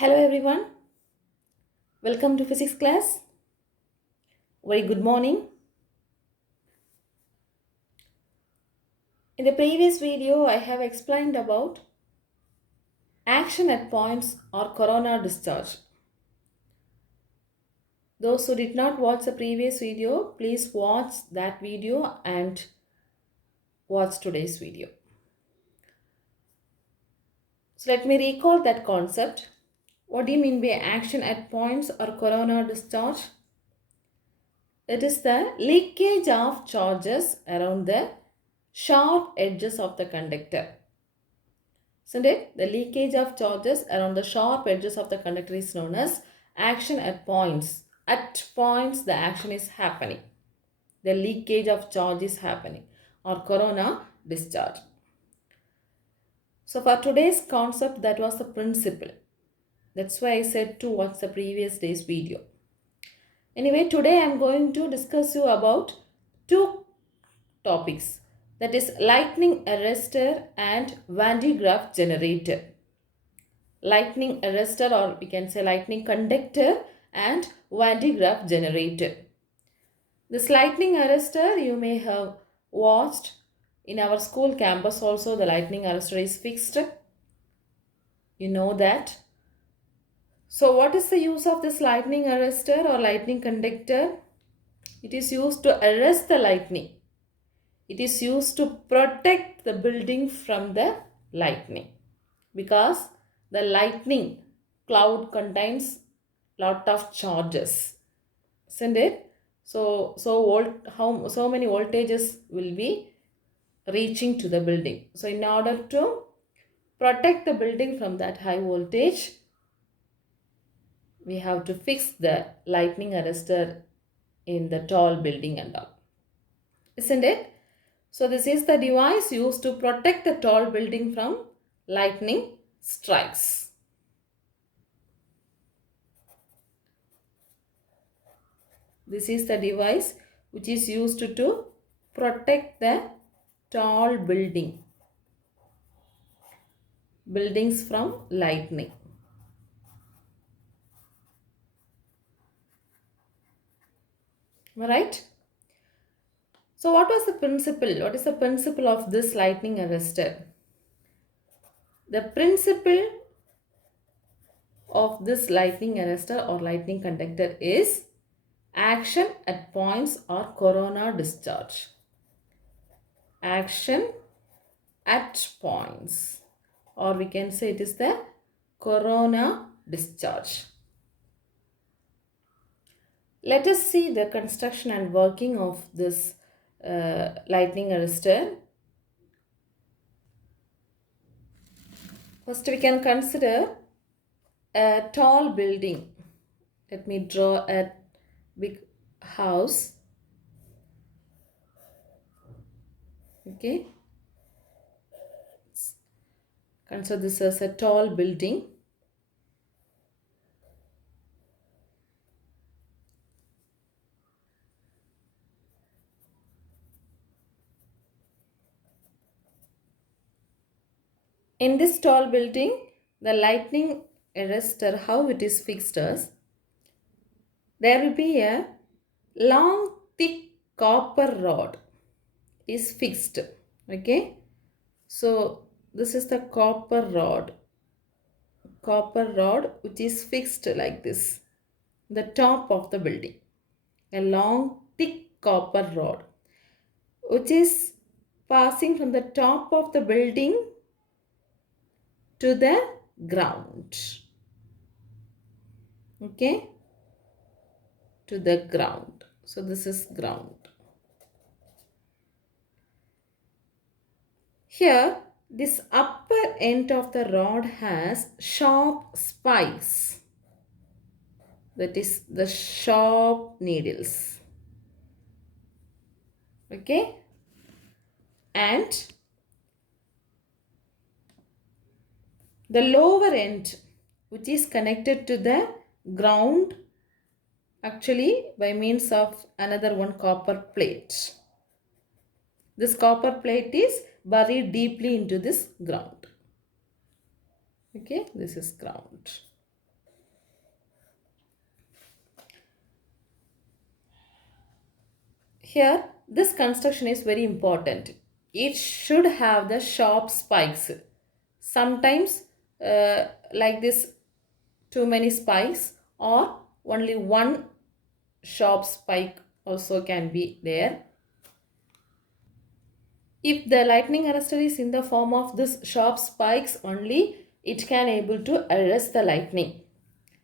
Hello everyone, welcome to physics class. Very good morning. In the previous video, I have explained about action at points or corona discharge. Those who did not watch the previous video, please watch that video and watch today's video. So let me recall that concept. What do you mean by action at points or corona discharge? It is the leakage of charges around the sharp edges of the conductor. Isn't it? The leakage of charges around the sharp edges of the conductor is known as action at points. At points, the action is happening. The leakage of charge is happening, or corona discharge. So for today's concept, that was the principle. That's why I said to watch the previous day's video. Anyway, today I am going to discuss you about two topics. That is lightning arrestor and Graf generator. Lightning arrestor, or we can say lightning conductor, and Graf generator. This lightning arrestor you may have watched in our school campus also. The lightning arrestor is fixed. You know that. So what is the use of this lightning arrestor or lightning conductor? It is used to arrest the lightning. It is used to protect the building from the lightning, because the lightning cloud contains lot of charges, isn't it? So many voltages will be reaching to the building. So in order to protect the building from that high voltage, we have to fix the lightning arrestor in the tall building and all, isn't it? So this is the device used to protect the tall building from lightning strikes. This is the device which is used to protect the tall buildings from lightning. Alright? So what was the principle? What is the principle of this lightning arrestor? The principle of this lightning arrestor or lightning conductor is action at points or corona discharge. Action at points, or we can say it is the corona discharge. Let us see the construction and working of this lightning arrestor. First we can consider a tall building. Let me draw a big house. Okay. Consider this as a tall building. In this tall building, the lightning arrestor, how it is fixed as, there will be a long thick copper rod is fixed. Okay. So this is the copper rod which is fixed like this, the top of the building. A long thick copper rod which is passing from the top of the building to the ground. Okay, to the ground. So this is ground. Here this upper end of the rod has sharp spikes, that is the sharp needles. Okay, and the lower end which is connected to the ground actually by means of another one copper plate. This copper plate is buried deeply into this ground. Okay, this is ground. Here, this construction is very important. It should have the sharp spikes. Sometimes, like this, too many spikes, or only one sharp spike also can be there. If the lightning arrestor is in the form of this sharp spikes only, it can able to arrest the lightning.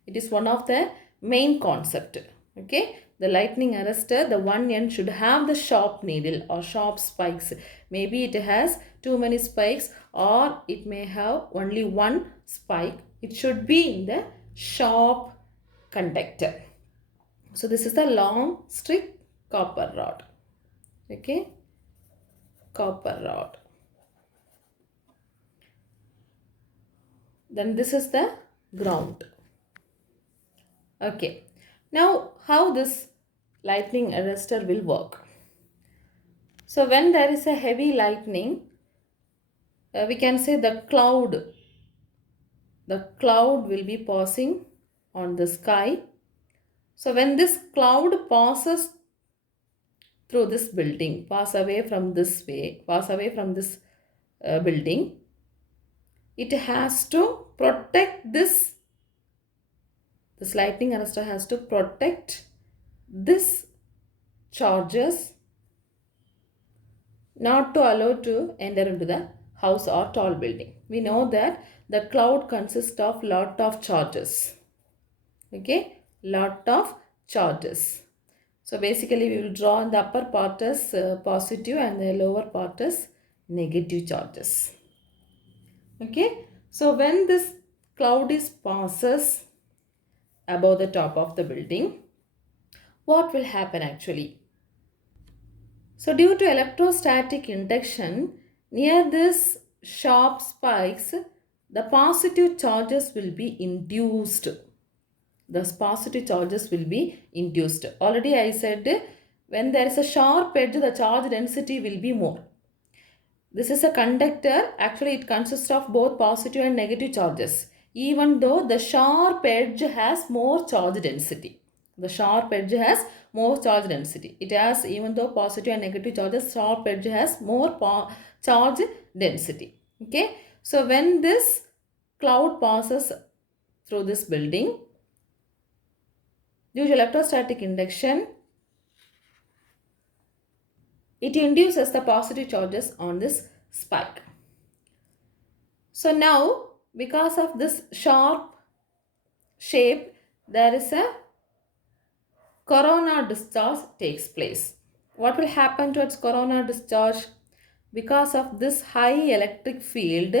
It is one of the main concept. Okay, the lightning arrestor, the one end should have the sharp needle or sharp spikes. Maybe it has too many spikes, or it may have only one spike. It should be in the sharp conductor. So this is the long strip copper rod. Okay, copper rod. Then this is the ground. Okay, now how this lightning arrestor will work? So when there is a heavy lightning, we can say the cloud will be passing on the sky. So when this cloud passes through this building, pass away from this building, it has to protect this lightning arrestor has to protect this charges, not to allow to enter into the house or tall building. We know that the cloud consists of lot of charges. Okay, lot of charges. So basically we will draw in the upper part as positive and the lower part as negative charges. Okay, so when this cloud is passes above the top of the building, what will happen actually? So due to electrostatic induction, near this sharp spikes, the positive charges will be induced. The positive charges will be induced. Already I said, when there is a sharp edge, the charge density will be more. This is a conductor. Actually, it consists of both positive and negative charges. Even though the sharp edge has more charge density. The sharp edge has more charge density. It has, even though positive and negative charges, sharp edge has more charge density. Okay. So when this cloud passes through this building, due to electrostatic induction, it induces the positive charges on this spike. So now, because of this sharp shape, there is a corona discharge takes place. What will happen to its corona discharge? Because of this high electric field,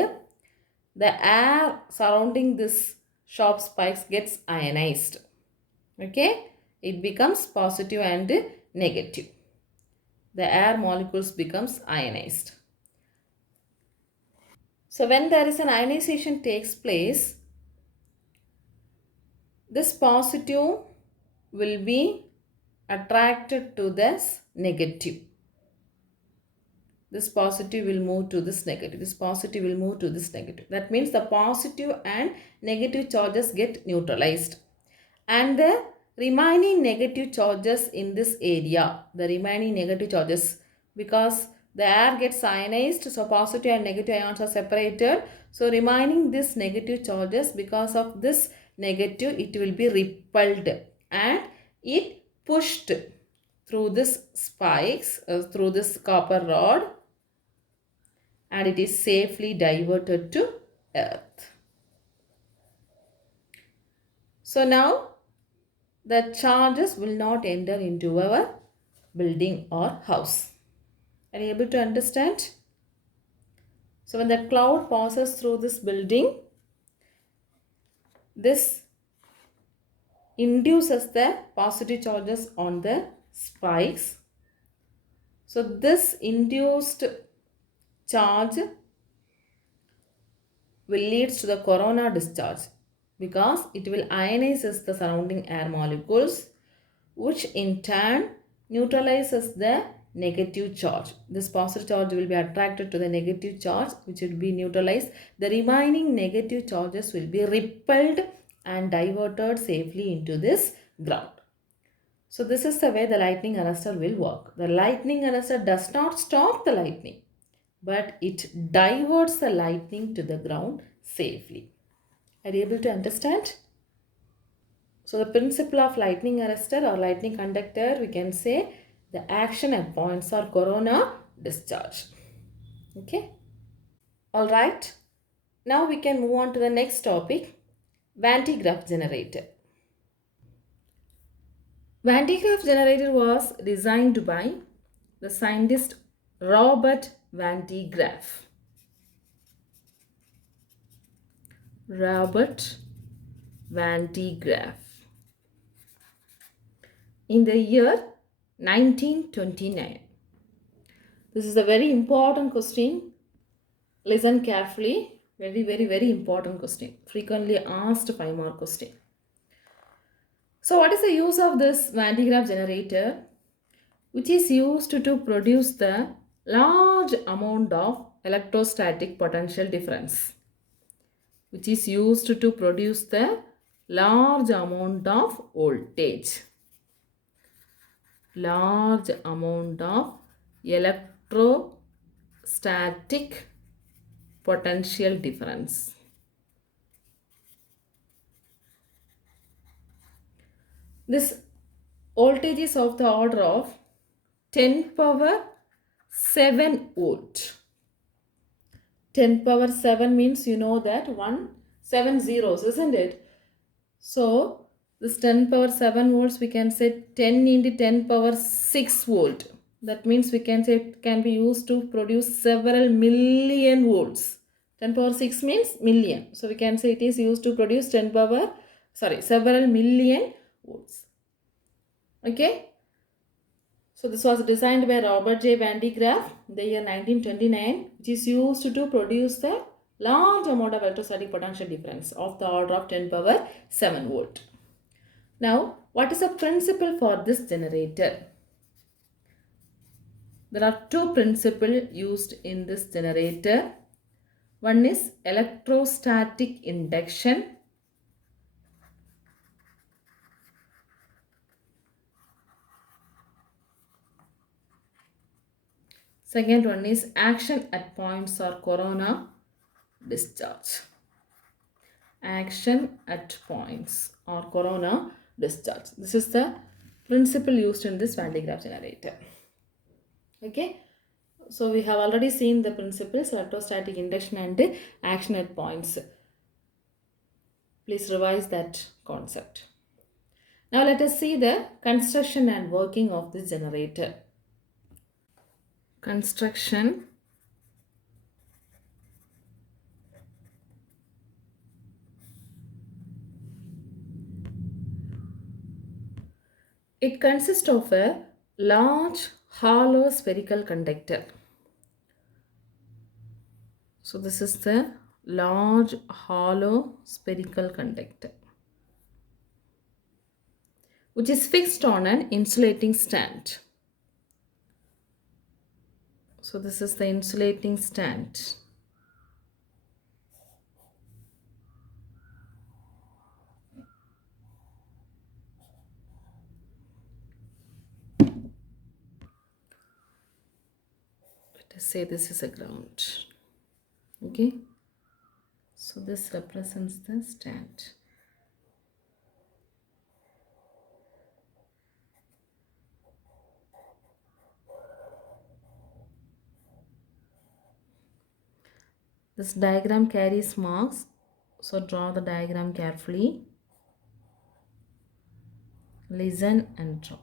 the air surrounding this sharp spikes gets ionized. Okay, it becomes positive and negative. The air molecules becomes ionized. So when there is an ionization takes place, this positive will be attracted to this negative. This positive will move to this negative. This positive will move to this negative. That means the positive and negative charges get neutralized. And the remaining negative charges in this area, because the air gets ionized, so positive and negative ions are separated. So remaining this negative charges, because of this negative, it will be repelled and it pushed through this spikes, through this copper rod, and it is safely diverted to earth. So now the charges will not enter into our building or house. Are you able to understand? So when the cloud passes through this building, this induces the positive charges on the spikes. So this induced charge will lead to the corona discharge, because it will ionize the surrounding air molecules, which in turn neutralizes the negative charge. This positive charge will be attracted to the negative charge, which will be neutralized. The remaining negative charges will be repelled and diverted safely into this ground. So this is the way the lightning arrestor will work. The lightning arrestor does not stop the lightning, but it diverts the lightning to the ground safely. Are you able to understand? So the principle of lightning arrestor or lightning conductor, we can say the action at points or corona discharge. Okay. All right. Now we can move on to the next topic, Van de Graaff generator. Van de Graaff generator was designed by the scientist Robert Van de Graaff. Robert Van de Graaff in the year 1929. This is a very important question. Listen carefully. Very, very, very important question. Frequently asked 5-mark question. So what is the use of this Van de Graaff generator? Which is used to produce the large amount of electrostatic potential difference. Which is used to produce the large amount of voltage. Large amount of electrostatic potential difference. This voltage is of the order of 10 power 7 volt. 10 power 7 means you know that 7 zeros, isn't it? So this 10 power 7 volts, we can say 10 into 10 power 6 volt. That means we can say it can be used to produce several million volts. 10 power 6 means million. So we can say it is used to produce several million volts. Okay. So this was designed by Robert J. Van de Graaff in the year 1929, which is used to produce the large amount of electrostatic potential difference of the order of 10 power 7 volt. Now, what is the principle for this generator? There are two principles used in this generator. One is electrostatic induction. Second one is action at points or corona discharge. Action at points or corona discharge. This is the principle used in this Van de Graaff generator. Okay. So we have already seen the principles, electrostatic induction and action at points. Please revise that concept. Now let us see the construction and working of this generator. Construction It consists of a large hollow spherical conductor. So this is the large hollow spherical conductor, which is fixed on an insulating stand. So this is the insulating stand. Let us say this is a ground. Okay. So this represents the stand. This diagram carries marks. So draw the diagram carefully. Listen and draw.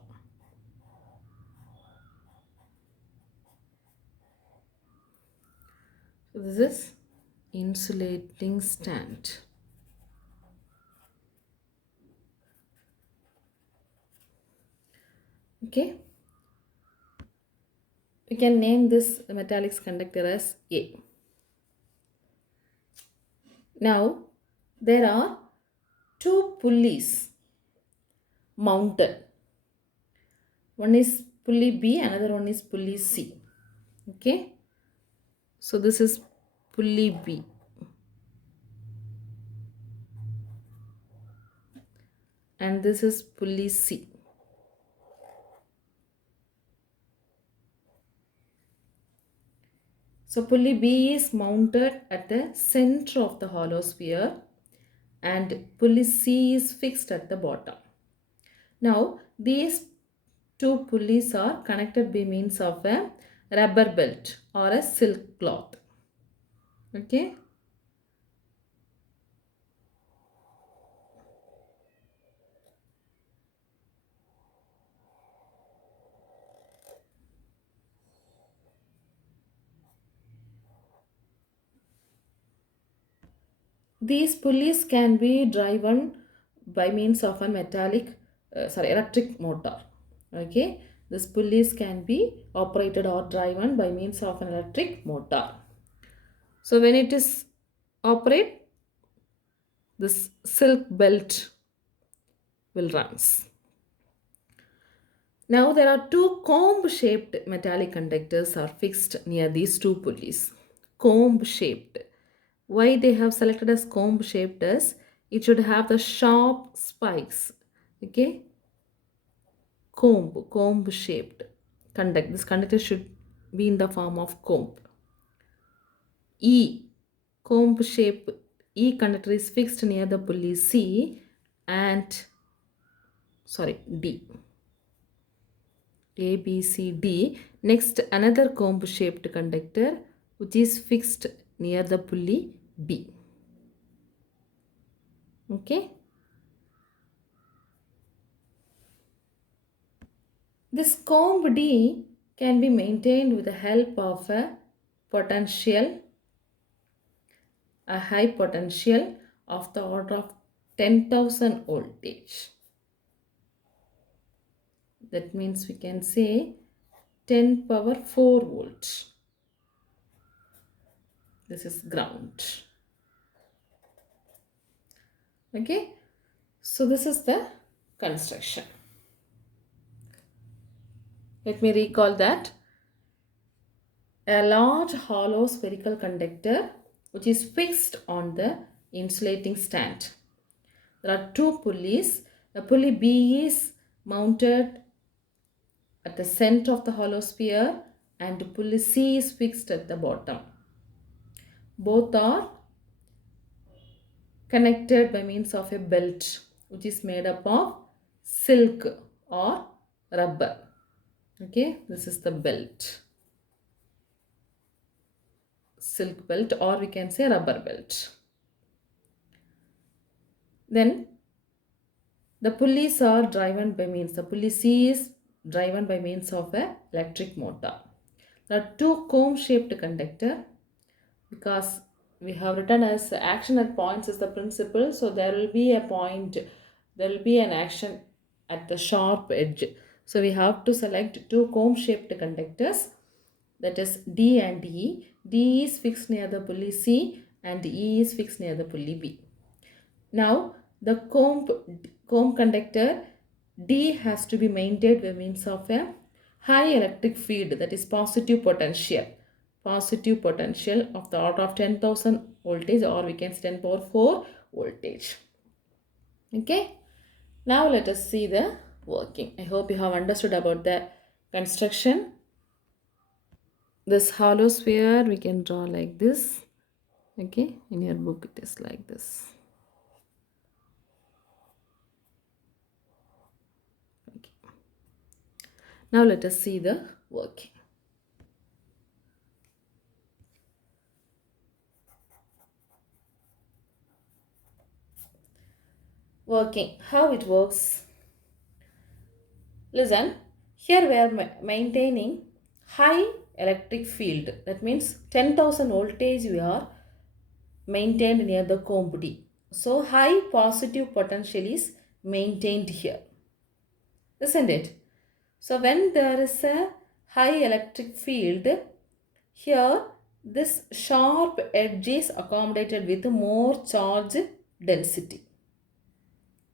So this is insulating stand. Okay. We can name this metallic conductor as A. Now, there are two pulleys mounted. One is pulley B, another one is pulley C. Okay. So this is pulley B. And this is pulley C. So pulley B is mounted at the center of the hollow sphere and pulley C is fixed at the bottom. Now these two pulleys are connected by means of a rubber belt or a silk cloth. Okay. These pulleys can be driven by means of a electric motor. Okay, these pulleys can be operated or driven by means of an electric motor. So when it is operate, this silk belt will runs. Now there are two comb-shaped metallic conductors are fixed near these two pulleys. Comb-shaped. Why they have selected as comb-shaped as it should have the sharp spikes. Okay, comb-shaped conduct. This conductor should be in the form of comb. E comb-shaped E conductor is fixed near the pulley C and D. A, B, C, D. Next, another comb-shaped conductor which is fixed near the pulley B. Okay. This comb D can be maintained with the help of a high potential of the order of 10,000 voltage. That means we can say 10 power 4 volts. This is ground. Okay, so this is the construction. Let me recall that a large hollow spherical conductor which is fixed on the insulating stand. There are two pulleys. The pulley B is mounted at the center of the hollow sphere and pulley C is fixed at the bottom. Both are connected by means of a belt which is made up of silk or rubber. Okay, this is the belt. Silk belt or we can say rubber belt. Then the pulleys are driven by means, the pulley C is driven by means of a electric motor. There are two comb-shaped conductor because we have written as action at points is the principle. So there will be a point, there will be an action at the sharp edge. So we have to select two comb-shaped conductors, that is D and E. D is fixed near the pulley C and E is fixed near the pulley B. Now the comb conductor D has to be maintained by means of a high electric field, that is positive potential of the order of 10,000 voltage or we can say 10 power 4 voltage. Okay, now let us see the working. I hope you have understood about the construction. This hollow sphere we can draw like this. Okay, in your book it is like this. Okay. Now let us see the working. How it works. Listen, here we are maintaining high electric field. That means 10,000 voltage we are maintained near the comb D. So high positive potential is maintained here. Isn't it? So when there is a high electric field, here this sharp edge is accommodated with more charge density.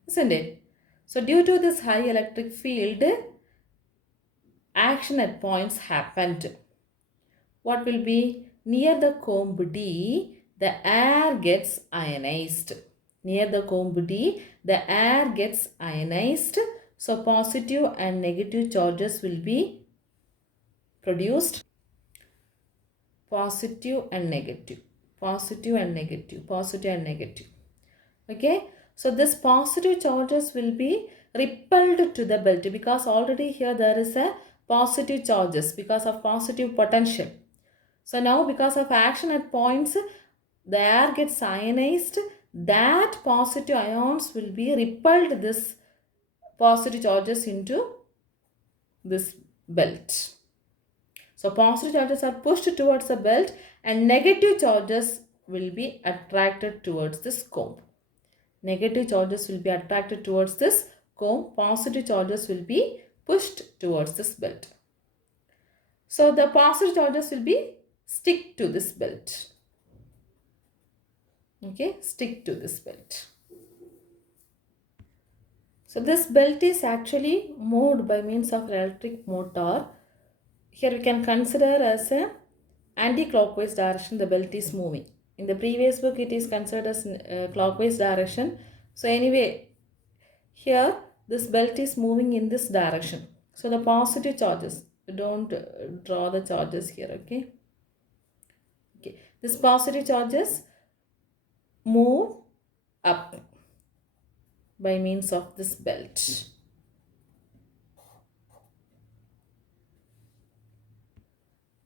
Isn't it? So due to this high electric field, action at points happened. What will be? Near the comb D, the air gets ionized. Near the comb D, the air gets ionized. So positive and negative charges will be produced. positive and negative, positive and negative, positive and negative. Okay, so this positive charges will be repelled to the belt because already here there is a positive charges because of positive potential. So now because of action at points, the air gets ionized, that positive ions will be repelled this positive charges into this belt. So positive charges are pushed towards the belt and negative charges will be attracted towards this comb. Negative charges will be attracted towards this comb. Positive charges will be pushed towards this belt. So the positive charges will be stick to this belt. Okay, stick to this belt. So this belt is actually moved by means of electric motor. Here we can consider as a anti-clockwise direction the belt is moving. In the previous book it is considered as clockwise direction. So anyway, here this belt is moving in this direction. So the positive charges, don't draw the charges here, okay? Okay, this positive charges move up by means of this belt.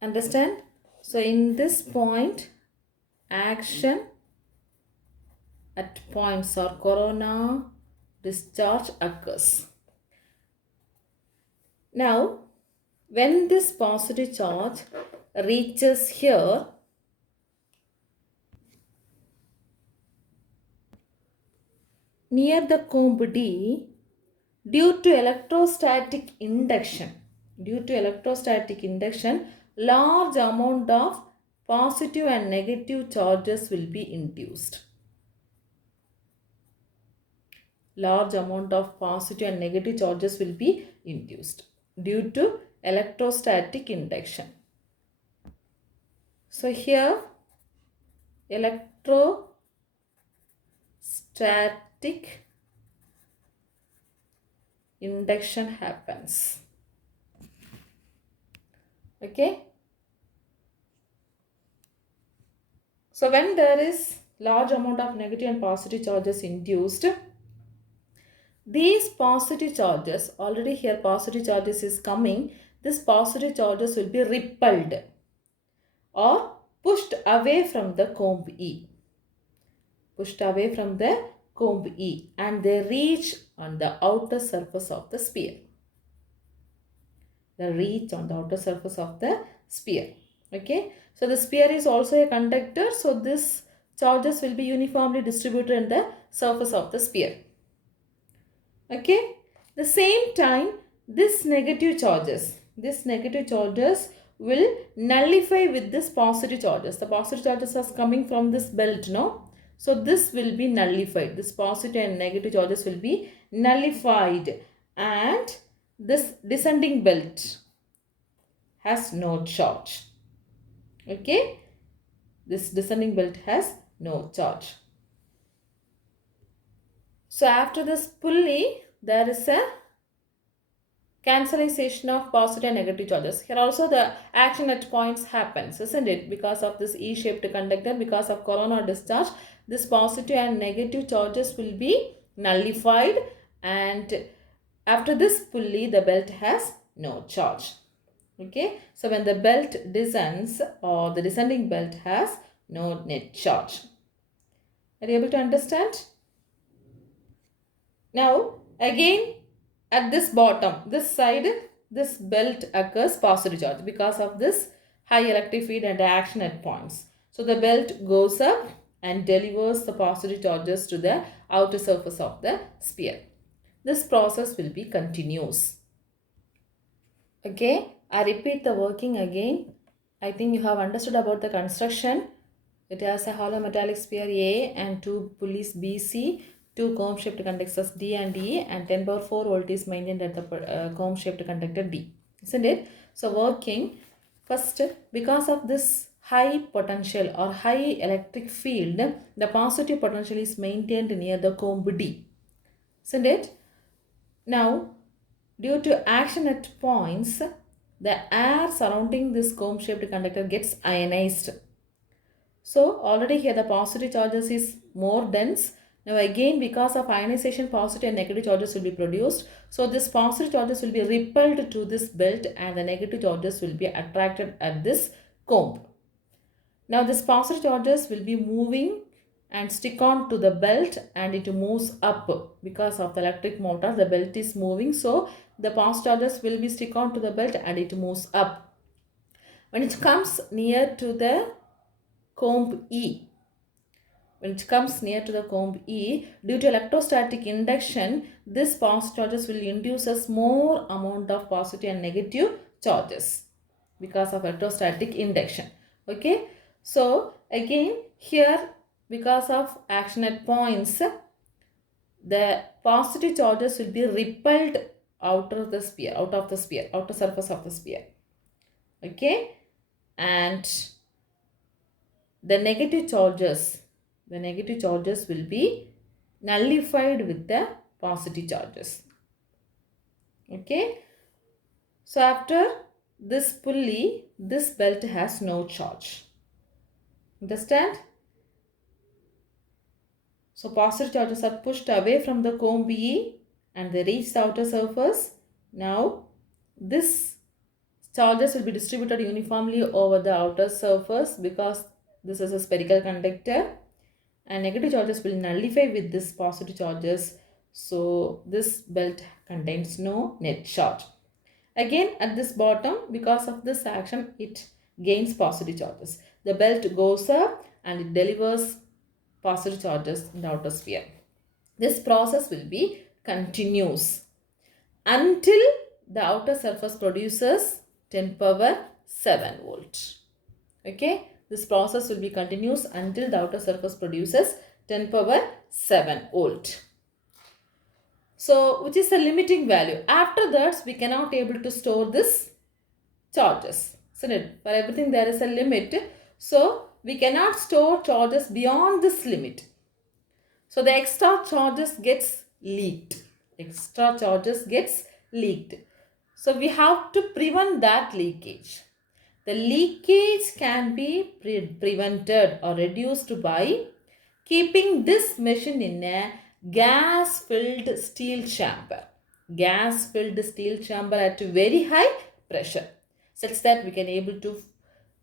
Understand? So in this point, action at points or corona discharge occurs. Now, when this positive charge reaches here, near the comb D, due to electrostatic induction, large amount of positive and negative charges will be induced. Large amount of positive and negative charges will be induced due to electrostatic induction. So here electrostatic induction happens. Okay. So when there is large amount of negative and positive charges induced, these positive charges, already here positive charges is coming, this positive charges will be repelled or pushed away from the comb E. Pushed away from the comb E and they reach on the outer surface of the sphere. They reach on the outer surface of the sphere. Okay. So the sphere is also a conductor. So this charges will be uniformly distributed in the surface of the sphere. Okay. The same time, this negative charges will nullify with this positive charges. The positive charges are coming from this belt, no? So this will be nullified. This positive and negative charges will be nullified and this descending belt has no charge. Okay. This descending belt has no charge. So after this pulley, there is a cancellation of positive and negative charges. Here also the action at points happens, isn't it? Because of this E-shaped conductor, because of corona discharge, this positive and negative charges will be nullified and after this pulley, the belt has no charge. Okay. So when the belt descends or the descending belt has no net charge. Are you able to understand? Now again at this bottom, this side, this belt occurs positive charge because of this high electric field and action at points. So the belt goes up and delivers the positive charges to the outer surface of the sphere. This process will be continuous. Okay, I repeat the working again. I think you have understood about the construction. It has a hollow metallic sphere A and two pulleys BC, two comb-shaped conductors D and E, and 10 power 4 volt is maintained at the comb-shaped conductor D. Isn't it? So working, first, because of this high potential or high electric field, the positive potential is maintained near the comb D. Isn't it? Now, due to action at points, the air surrounding this comb shaped conductor gets ionized. So already here the positive charges is more dense. Now again, because of ionization, positive and negative charges will be produced. So this positive charges will be repelled to this belt and the negative charges will be attracted at this comb. Now this positive charges will be moving and stick on to the belt and it moves up because of the electric motor. The belt is moving, so the positive charges will be stick on to the belt and it moves up. When it comes near to the comb E, when it comes near to the comb E, due to electrostatic induction, this positive charges will induce a more amount of positive and negative charges because of electrostatic induction. Okay, so again here, because of action at points, the positive charges will be repelled out of the sphere, outer surface of the sphere. Okay, and the negative charges will be nullified with the positive charges. Okay, so after this pulley, this belt has no charge. Understand? So positive charges are pushed away from the comb E and they reach the outer surface. Now this charges will be distributed uniformly over the outer surface because this is a spherical conductor, and negative charges will nullify with this positive charges. So this belt contains no net charge. Again at this bottom, because of this action, it gains positive charges. The belt goes up and it delivers positive charges in the outer sphere. This process will be continuous until the outer surface produces 10 power 7 volt. Okay, this process will be continuous until the outer surface produces 10 power 7 volt. So which is the limiting value. After that we cannot able to store this charges, isn't it? For everything there is a limit. So we cannot store charges beyond this limit. So the extra charges gets leaked. So we have to prevent that leakage. The leakage can be prevented or reduced by keeping this machine in a gas-filled steel chamber. Gas-filled steel chamber at very high pressure, such that we can able to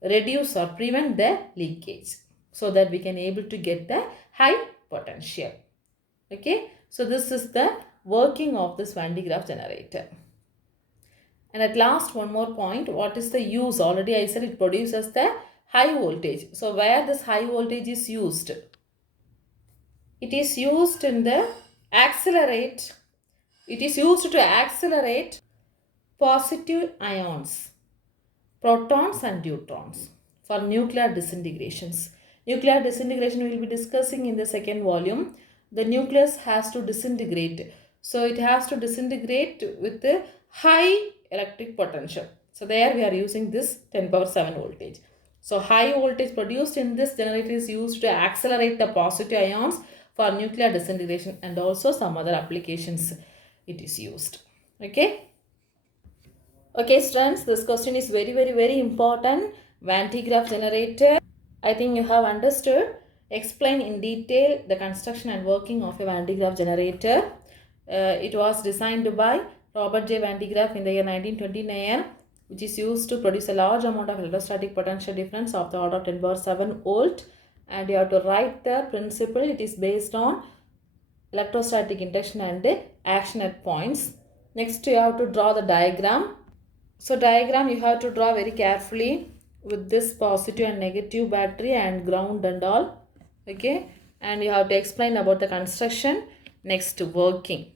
reduce or prevent the leakage, so that we can able to get the high potential. Okay, so this is the working of this Van de Graaff generator. And at last, one more point, what is the use? Already I said it produces the high voltage. So where this high voltage is used? It is used in the accelerate. It is used to accelerate positive ions, protons and neutrons, for nuclear disintegrations. Nuclear disintegration we will be discussing in the second volume. The nucleus has to disintegrate. So it has to disintegrate with the high electric potential. So there we are using this 10 power 7 voltage. So high voltage produced in this generator is used to accelerate the positive ions for nuclear disintegration, and also some other applications it is used. Okay. Okay students, this question is very important. Van de Graaff generator. I think you have understood. Explain in detail the construction and working of a Van de Graaff generator. It was designed by Robert J. Van de Graaff in the year 1929, which is used to produce a large amount of electrostatic potential difference of the order of 10 power 7 volt. And you have to write the principle. It is based on electrostatic induction and action at points. Next, you have to draw the diagram. So diagram you have to draw very carefully with this positive and negative battery and ground and all. Okay, and you have to explain about the construction. Next, working.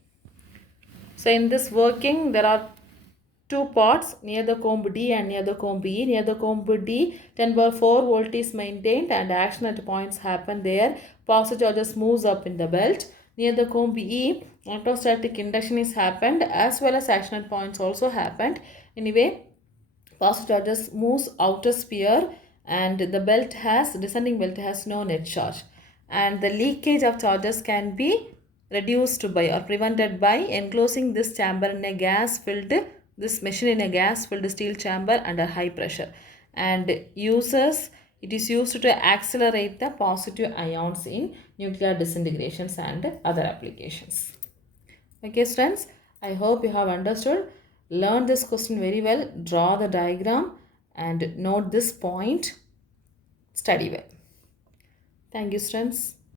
So in this working there are two parts, near the comb D and near the comb E. Near the comb D, 10 power 4 volt is maintained and action at points happen there. Positive charges moves up in the belt. Near the comb E, electrostatic induction is happened as well as action at points also happened. Anyway, positive charges moves outer sphere and the belt has, descending belt has no net charge. And the leakage of charges can be reduced by or prevented by enclosing this chamber in a gas filled this machine in a gas filled steel chamber under high pressure, and it is used to accelerate the positive ions in nuclear disintegrations and other applications. Okay, students, I hope you have understood. Learn this question very well, draw the diagram and note this point. Study well. Thank you, students.